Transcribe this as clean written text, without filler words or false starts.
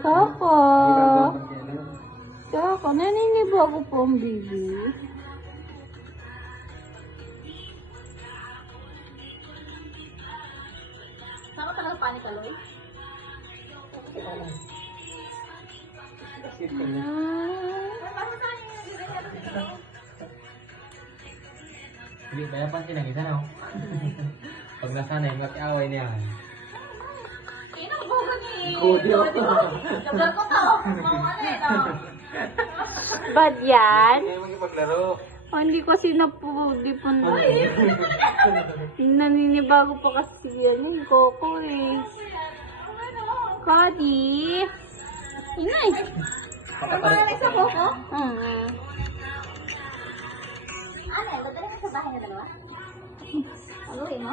Kaka. Kaka, naninibago po ang baby. Saan ka talaga panik, Aloy? Hindi, kaya pansin ang isa, no? Pag nasanay, mag-away niya. Kaya ang bugo niya eh. Kudo. Kabar ko to. Ano eh, to. Bad yan? Hindi kayo makipaglaro. Oh, hindi kasi na po, di po na. Naninibago pa kasi yan yung Coco eh. Kadi. Inay. Pagpapalik sa buko? Mm. Ano, dadali mo sa bahay na dalawa? Aloy mo?